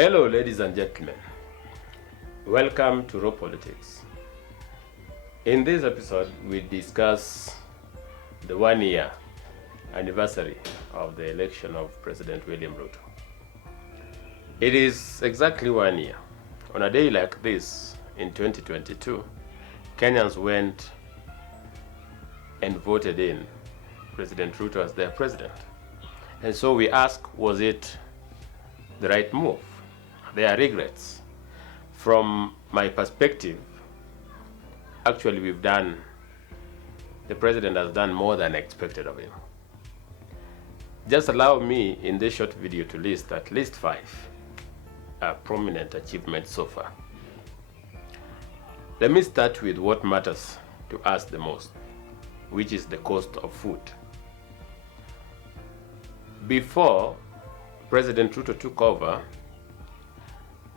Hello, ladies and gentlemen. Welcome to Raw Politics. In this episode, we discuss the 1-year anniversary of the election of President William Ruto. It is exactly 1 year. On a day like this, in 2022, Kenyans went and voted in President Ruto as their president. And so we ask, was it the right move? There are regrets. From my perspective, actually the president has done more than expected of him. Just allow me in this short video to list at least 5 prominent achievements so far. Let me start with what matters to us the most, which is the cost of food. Before President Ruto took over,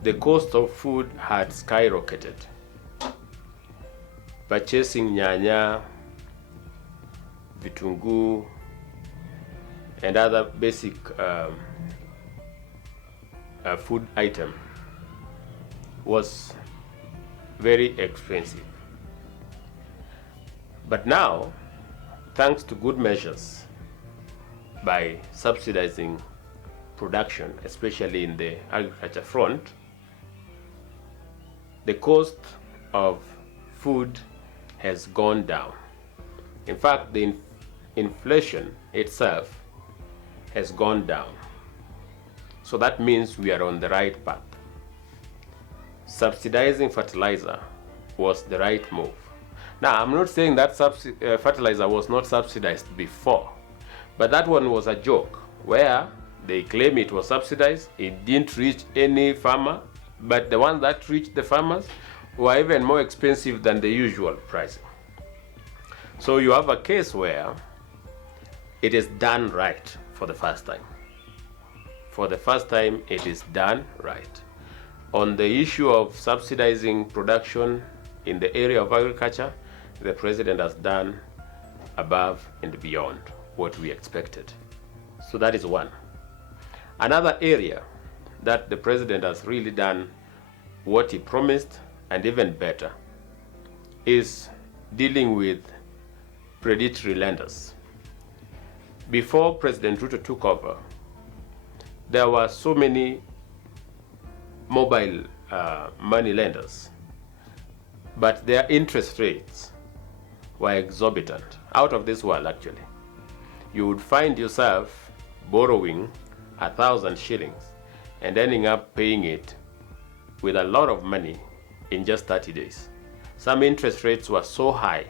the cost of food had skyrocketed. Purchasing nyanya, vitunguu, and other basic food item was very expensive. But now, thanks to good measures by subsidizing production, especially in the agriculture front, the cost of food has gone down. In fact, the inflation itself has gone down. So that means we are on the right path. Subsidizing fertilizer was the right move. Now, I'm not saying that fertilizer was not subsidized before, but that one was a joke where they claim it was subsidized, it didn't reach any farmer, but the ones that reached the farmers were even more expensive than the usual pricing. So you have a case where it is done right for the first time. For the first time, it is done right. On the issue of subsidizing production in the area of agriculture, the president has done above and beyond what we expected. So that is one. Another area that the president has really done what he promised and even better is dealing with predatory lenders. Before President Ruto took over, there were so many mobile money lenders, but their interest rates were exorbitant, out of this world actually. You would find yourself borrowing 1,000 shillings and ending up paying it with a lot of money in just 30 days. Some interest rates were so high,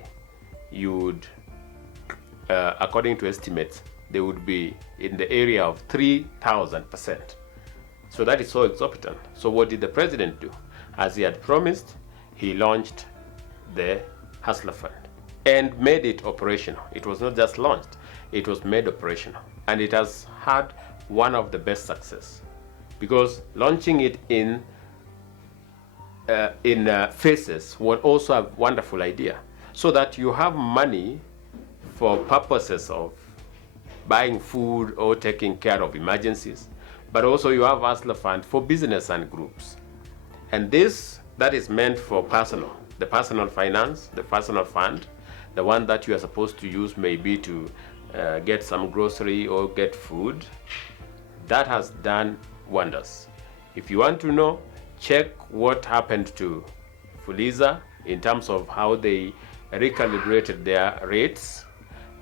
you would, according to estimates, they would be in the area of 3,000%. So that is so exorbitant. So what did the president do? As he had promised, he launched the Hustler Fund and made it operational. It was not just launched, it was made operational. And it has had one of the best success, because launching it in phases was also a wonderful idea, so that you have money for purposes of buying food or taking care of emergencies, but also you have Hustler Fund for business and groups. And that is meant for the personal finance, the personal fund, the one that you are supposed to use maybe to get some grocery or get food. That has done wonders. If you want to know, check what happened to Fuliza in terms of how they recalibrated their rates.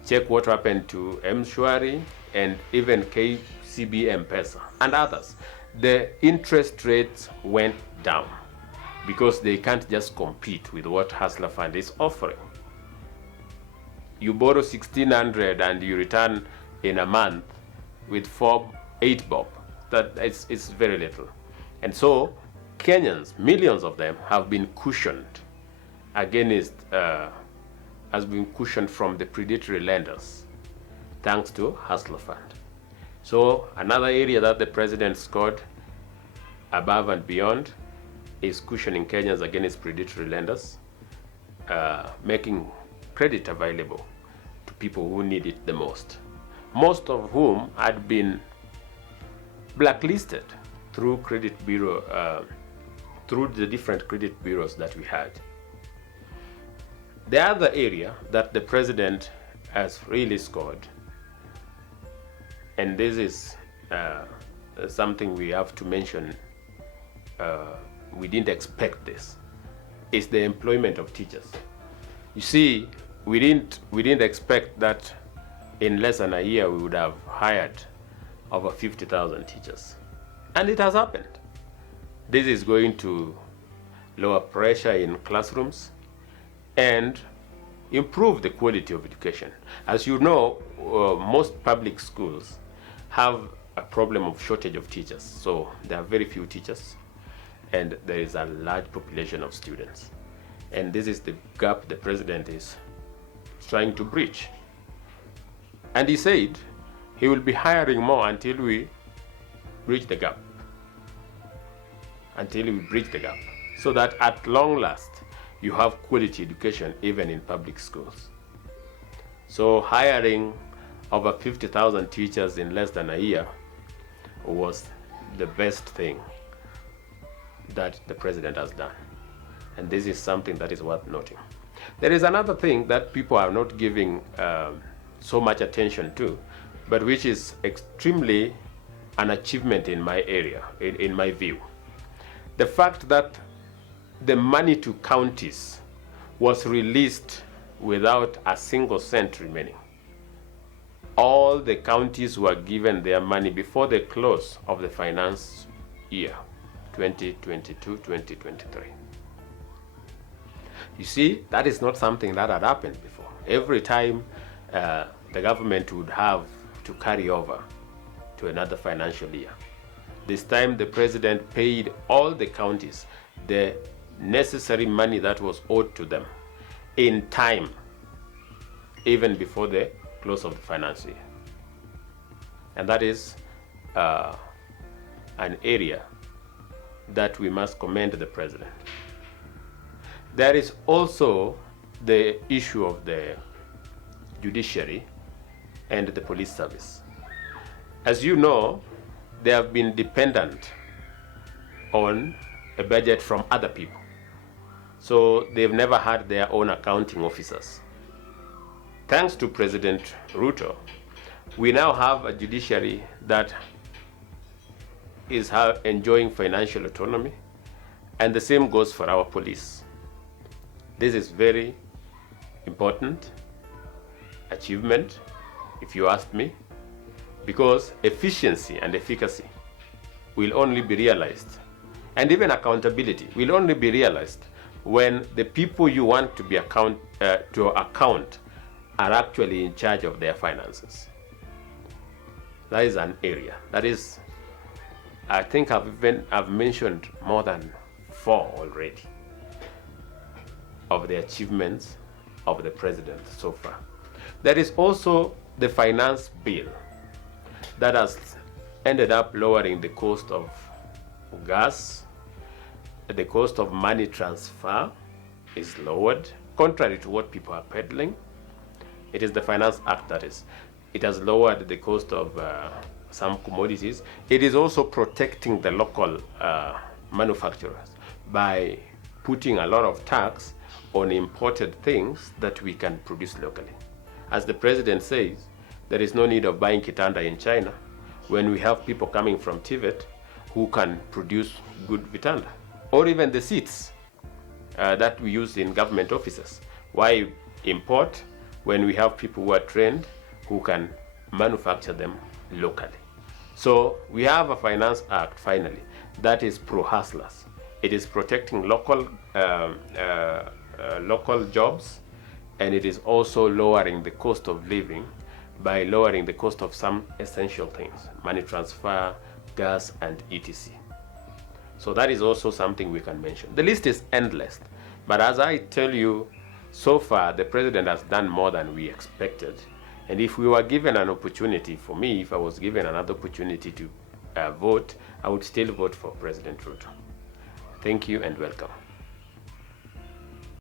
Check what happened to M-Shwari and even KCB M-Pesa and others. The interest rates went down because they can't just compete with what Hustler Fund is offering. You borrow 1,600 and you return in a month with 8 bob. That is very little. And so Kenyans, millions of them, have been cushioned from the predatory lenders thanks to Hustler Fund. So another area that the president scored above and beyond is cushioning Kenyans against predatory lenders, making credit available to people who need it the most of whom had been blacklisted through through the different credit bureaus that we had. The other area that the president has really scored, and this is something we have to mention, we didn't expect this, is the employment of teachers. You see, we didn't expect that in less than a year we would have hired over 50,000 teachers, and it has happened. This is going to lower pressure in classrooms and improve the quality of education. As you know, most public schools have a problem of shortage of teachers. So there are very few teachers and there is a large population of students. And this is the gap the president is trying to bridge. And he said he will be hiring more until we bridge the gap. So that at long last, you have quality education even in public schools. So hiring over 50,000 teachers in less than a year was the best thing that the president has done. And this is something that is worth noting. There is another thing that people are not giving so much attention to, but which is extremely an achievement in my area, in my view. The fact that the money to counties was released without a single cent remaining. All the counties were given their money before the close of the finance year, 2022-2023. You see, that is not something that had happened before. Every time the government would have to carry over to another financial year. This time the president paid all the counties the necessary money that was owed to them in time, even before the close of the finance year. And that is an area that we must commend the president. There is also the issue of the judiciary and the police service. As you know, they have been dependent on a budget from other people. So they've never had their own accounting officers. Thanks to President Ruto, we now have a judiciary that is enjoying financial autonomy, and the same goes for our police. This is very important achievement, if you ask me, because efficiency and efficacy will only be realized, and even accountability will only be realized when the people you want to be account are actually in charge of their finances. That is an area. That is, I think I've mentioned more than 4 already of the achievements of the president so far. There is also the finance bill that has ended up lowering the cost of gas. The cost of money transfer is lowered, contrary to what people are peddling. It is the Finance Act that is. It has lowered the cost of some commodities. It is also protecting the local manufacturers by putting a lot of tax on imported things that we can produce locally. As the president says, there is no need of buying kitanda in China when we have people coming from Tibet who can produce good vitanda, or even the seats that we use in government offices. Why import when we have people who are trained who can manufacture them locally? So we have a Finance Act, finally, that is pro-hustlers. It is protecting local jobs, and it is also lowering the cost of living by lowering the cost of some essential things, money transfer, gas, and etc. So that is also something we can mention. The list is endless, but as I tell you, so far the president has done more than we expected. And if we were given an opportunity, for me, if I was given another opportunity to vote, I would still vote for President Ruto. Thank you and welcome.